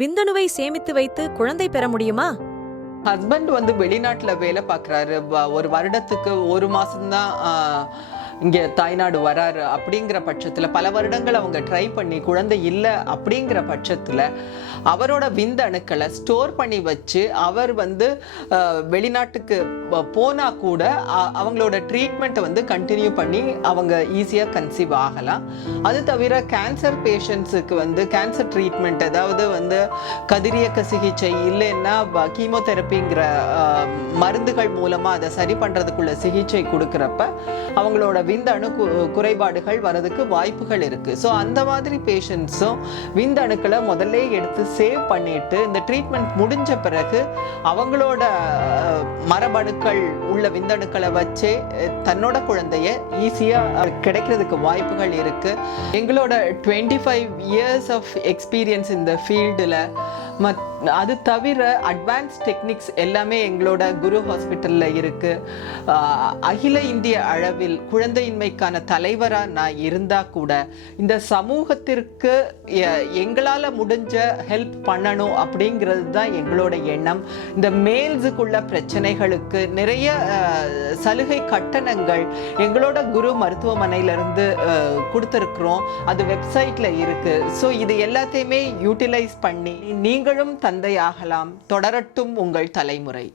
விந்தணுவை சேமித்து வைத்து குழந்தை பெற முடியுமா? ஹஸ்பண்ட் வந்து வெளிநாட்டுல வேலை பார்க்குறாரு. ஒரு வருடத்துக்கு ஒரு மாசம்தான் இங்கே தாய்நாடு வராரு அப்படிங்கிற பட்சத்தில் பல வருடங்கள் அவங்க ட்ரை பண்ணி குழந்தை இல்லை அப்படிங்கிற பட்சத்தில் அவரோட விந்தணுக்களை ஸ்டோர் பண்ணி வச்சு அவர் வந்து வெளிநாட்டுக்கு போனால் கூட அவங்களோட ட்ரீட்மெண்ட்டை வந்து கண்டினியூ பண்ணி அவங்க ஈஸியாக கன்சீவ் ஆகலாம். அது தவிர கேன்சர் பேஷண்ட்ஸுக்கு வந்து கேன்சர் ட்ரீட்மெண்ட் அதாவது வந்து கதிரியக்க சிகிச்சை இல்லைன்னா கீமோதெரப்பிங்கிற மருந்துகள் மூலமாக அதை சரி பண்ணுறதுக்குள்ள சிகிச்சை கொடுக்குறப்ப அவங்களோட விந்தணு குறைபாடுகள் வரதுக்கு வாய்ப்புகள் இருக்குது ஸோ அந்த மாதிரி பேஷண்ட்ஸும் விந்தணுக்களை முதல்ல எடுத்து சேவ் பண்ணிட்டு இந்த ட்ரீட்மெண்ட் முடிஞ்ச பிறகு அவங்களோட மரபணுக்கள் உள்ள விந்தணுக்களை வச்சே தன்னோட குழந்தைய ஈஸியாக கிடைக்கிறதுக்கு வாய்ப்புகள் இருக்குது எங்களோட twenty five years of experience இந்த ஃபீல்டில் மத் அது தவிர அட்வான்ஸ் டெக்னிக்ஸ் எல்லாமே எங்களோட குரு ஹாஸ்பிட்டலில் இருக்குது அகில இந்திய அளவில் குழந்தையின்மைக்கான தலைவராக நான் இருந்தால் கூட இந்த சமூகத்திற்கு எங்களால் முடிஞ்ச ஹெல்ப் பண்ணணும் அப்படிங்கிறது தான் எங்களோட எண்ணம். இந்த மேல்ஸுக்குள்ள பிரச்சனைகளுக்கு நிறைய சலுகை கட்டணங்கள் எங்களோட குரு மருத்துவமனையிலிருந்து கொடுத்துருக்குறோம். அது வெப்சைட்டில் இருக்குது ஸோ இது எல்லாத்தையுமே யூட்டிலைஸ் பண்ணி நீங்கள் நீங்களும் தந்தையாகலாம். தொடரட்டும் உங்கள் தலைமுறை.